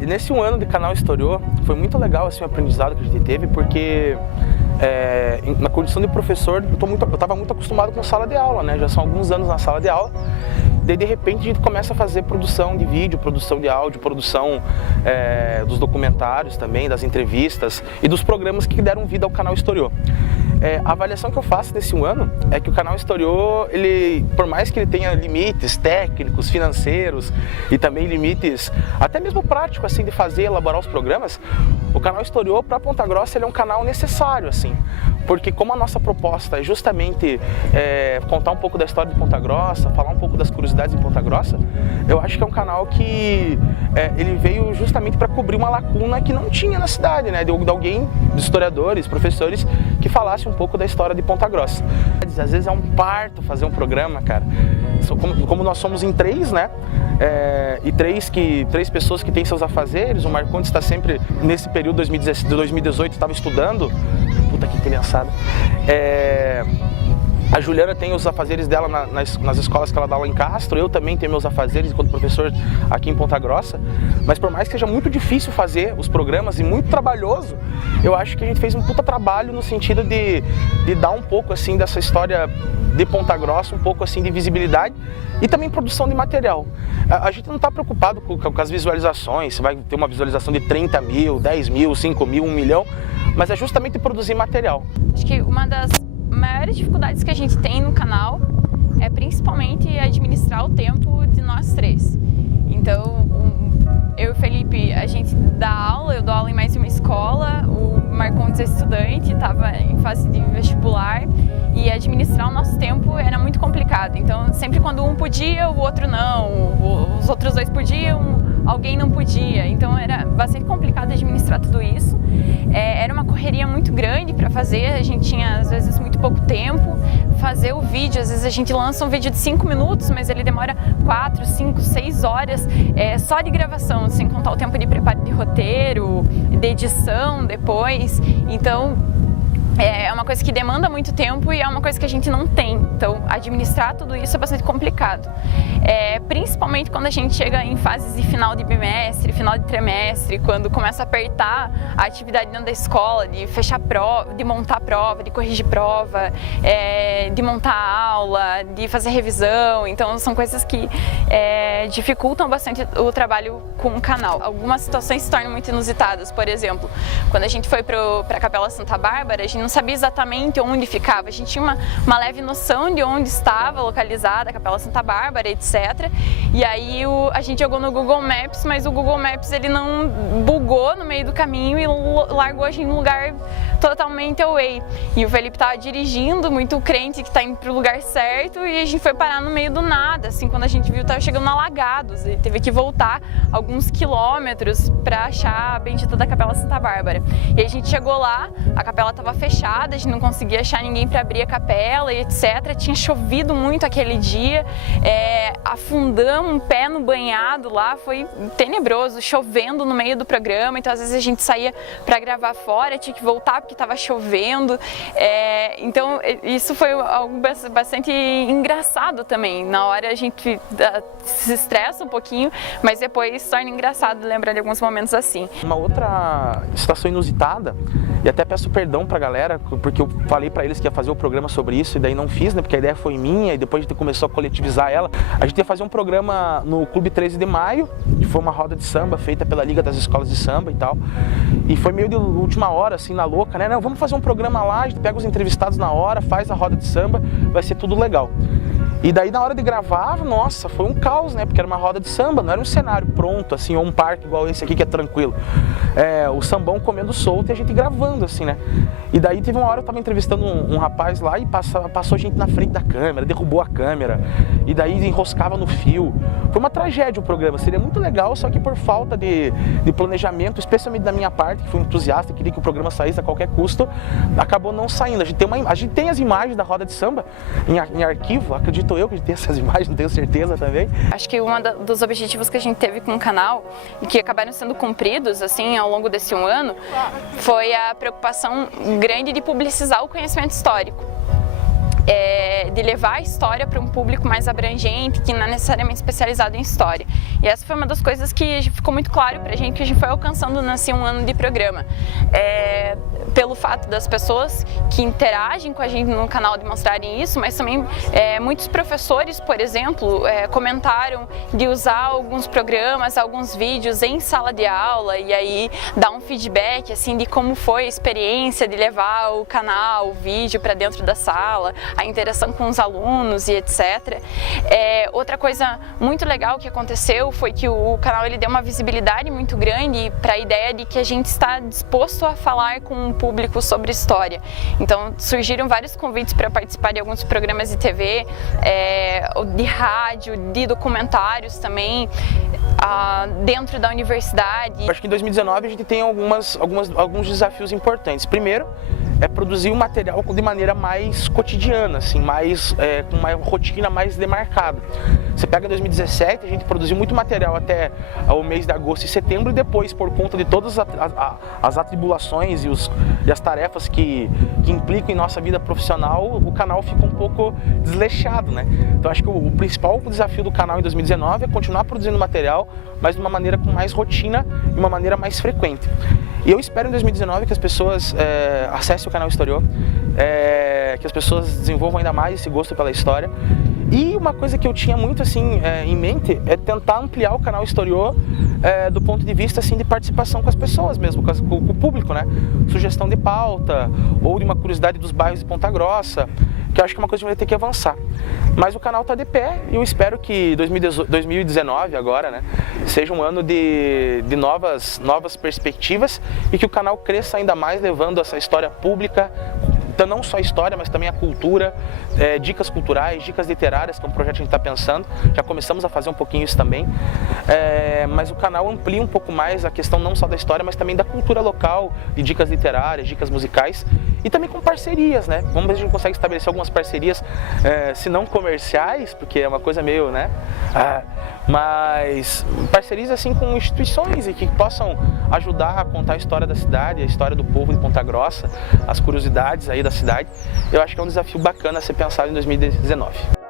E nesse um ano de canal Historiou, foi muito legal assim, o aprendizado que a gente teve, porque na condição de professor, eu estava muito acostumado com sala de aula, né? Já são alguns anos na sala de aula. Daí, de repente, a gente começa a fazer produção de vídeo, produção de áudio, produção dos documentários também, das entrevistas e dos programas que deram vida ao canal Historiou. A avaliação que eu faço nesse um ano é que o canal Historiou, por mais que ele tenha limites técnicos, financeiros e também limites até mesmo práticos assim, de fazer, elaborar os programas, o canal Historiou para Ponta Grossa ele é um canal necessário, assim, porque como a nossa proposta é justamente contar um pouco da história de Ponta Grossa, falar um pouco das curiosidades em Ponta Grossa, eu acho que é um canal que ele veio justamente para cobrir uma lacuna que não tinha na cidade, né, de alguém, de historiadores, professores, que falasse um pouco da história de Ponta Grossa. Às vezes é um parto fazer um programa, cara. Como nós somos em três, né? E três pessoas que têm seus afazeres. O Marcondes está sempre, nesse período de 2018, estava estudando. Puta que criançada. A Juliana tem os afazeres dela nas escolas que ela dá aula em Castro, eu também tenho meus afazeres enquanto professor aqui em Ponta Grossa, mas por mais que seja muito difícil fazer os programas e muito trabalhoso, eu acho que a gente fez um puta trabalho no sentido de dar um pouco assim dessa história de Ponta Grossa, um pouco assim de visibilidade e também produção de material. A gente não está preocupado com as visualizações, se vai ter uma visualização de 30 mil, 10 mil, 5 mil, 1 milhão, mas é justamente produzir material. Acho que uma das maiores dificuldades que a gente tem no canal é principalmente administrar o tempo de nós três. Então, eu e o Felipe, a gente dá aula, eu dou aula em mais uma escola, o Marcondes é estudante, estava em fase de vestibular e administrar o nosso tempo era muito complicado. Então, sempre quando um podia, o outro não, os outros dois podiam, alguém não podia. Então, era bastante complicado administrar tudo isso. Era uma correria muito grande para fazer, a gente tinha às vezes muito pouco tempo. Fazer o vídeo, às vezes a gente lança um vídeo de 5 minutos, mas ele demora 4, 5, 6 horas só de gravação, sem contar o tempo de preparo de roteiro, de edição depois. Então, é uma coisa que demanda muito tempo e é uma coisa que a gente não tem. Então, administrar tudo isso é bastante complicado. Principalmente quando a gente chega em fases de final de bimestre, final de trimestre, quando começa a apertar a atividade dentro da escola, de fechar prova, de montar prova, de corrigir prova, de montar aula, de fazer revisão. Então, são coisas que dificultam bastante o trabalho com o canal. Algumas situações se tornam muito inusitadas. Por exemplo, quando a gente foi para a Capela Santa Bárbara, a gente não sabia exatamente onde ficava, a gente tinha uma leve noção de onde estava localizada a Capela Santa Bárbara, etc. E aí a gente jogou no Google Maps, mas o Google Maps ele não bugou no meio do caminho e largou a gente num lugar totalmente away. E o Felipe estava dirigindo, muito crente que está indo para o lugar certo, e a gente foi parar no meio do nada, assim, quando a gente viu estava chegando a Alagados, e teve que voltar alguns quilômetros para achar a bendita da Capela Santa Bárbara. E aí a gente chegou lá, a capela estava fechada, a gente não conseguia achar ninguém para abrir a capela e etc. Tinha chovido muito aquele dia, afundamos um pé no banhado lá, foi tenebroso, chovendo no meio do programa, então às vezes a gente saía para gravar fora, tinha que voltar porque estava chovendo, então isso foi algo bastante engraçado também. Na hora a gente se estressa um pouquinho, mas depois se torna engraçado lembrar de alguns momentos assim. Uma outra situação inusitada, e até peço perdão pra galera, porque eu falei pra eles que ia fazer o programa sobre isso e daí não fiz, né, porque a ideia foi minha e depois a gente começou a coletivizar ela. A gente ia fazer um programa no Clube 13 de Maio, que foi uma roda de samba feita pela Liga das Escolas de Samba e tal, e foi meio de última hora, assim, na louca, né, não, vamos fazer um programa lá, a gente pega os entrevistados na hora, faz a roda de samba, vai ser tudo legal. E daí na hora de gravar, nossa, foi um caos, né? Porque era uma roda de samba, não era um cenário pronto, assim, ou um parque igual esse aqui que é tranquilo. O sambão comendo solto e a gente gravando, assim, né? E daí teve uma hora eu tava entrevistando um rapaz lá e passou gente na frente da câmera, derrubou a câmera, e daí enroscava no fio. Foi uma tragédia o programa, seria muito legal, só que por falta de planejamento, especialmente da minha parte, que fui entusiasta, queria que o programa saísse a qualquer custo, acabou não saindo. A gente tem as imagens da roda de samba em arquivo, acredito eu que a gente tem essas imagens, não tenho certeza também. Acho que dos objetivos que a gente teve com o canal e que acabaram sendo cumpridos assim ao longo desse um ano foi a preocupação grande de publicizar o conhecimento histórico. de levar a história para um público mais abrangente, que não é necessariamente especializado em história. E essa foi uma das coisas que ficou muito claro para a gente, que a gente foi alcançando nesse um ano de programa. Pelo fato das pessoas que interagem com a gente no canal demonstrarem isso, mas também muitos professores, por exemplo, comentaram de usar alguns programas, alguns vídeos em sala de aula e aí dar um feedback assim de como foi a experiência de levar o canal, o vídeo para dentro da sala, a interação com os alunos e etc. Outra coisa muito legal que aconteceu foi que o canal ele deu uma visibilidade muito grande para a ideia de que a gente está disposto a falar com o público sobre história. Então surgiram vários convites para participar de alguns programas de TV, de rádio, de documentários também, dentro da universidade. Acho que em 2019 a gente tem alguns desafios importantes. Primeiro, produzir o material de maneira mais cotidiana, assim, com uma rotina mais demarcada. Você pega em 2017, a gente produziu muito material até o mês de agosto e setembro, e depois, por conta de todas as atribulações e as tarefas que implicam em nossa vida profissional, o canal fica um pouco desleixado, né? Então acho que o principal desafio do canal em 2019 é continuar produzindo material, mas de uma maneira com mais rotina e uma maneira mais frequente. E eu espero em 2019 que as pessoas acessem o canal Historiou, que as pessoas desenvolvam ainda mais esse gosto pela história. E uma coisa que eu tinha muito assim em mente é tentar ampliar o canal Historiou do ponto de vista assim de participação com as pessoas mesmo, com o público, né? Sugestão de pauta ou de uma curiosidade dos bairros de Ponta Grossa, que eu acho que é uma coisa que a gente vai ter que avançar. Mas o canal está de pé e eu espero que 2019 agora, né, seja um ano de novas perspectivas e que o canal cresça ainda mais, levando essa história pública, então não só a história, mas também a cultura, dicas culturais, dicas literárias, que é um projeto que a gente está pensando. Já começamos a fazer um pouquinho isso também, mas o canal amplia um pouco mais a questão não só da história, mas também da cultura local, de dicas literárias, dicas musicais e também com parcerias, né? Vamos ver se a gente consegue estabelecer algumas parcerias, se não comerciais, porque é uma coisa meio, né? Mas parcerias assim com instituições e que possam ajudar a contar a história da cidade, a história do povo de Ponta Grossa, as curiosidades aí da cidade. Eu acho que é um desafio bacana a ser pensado em 2019.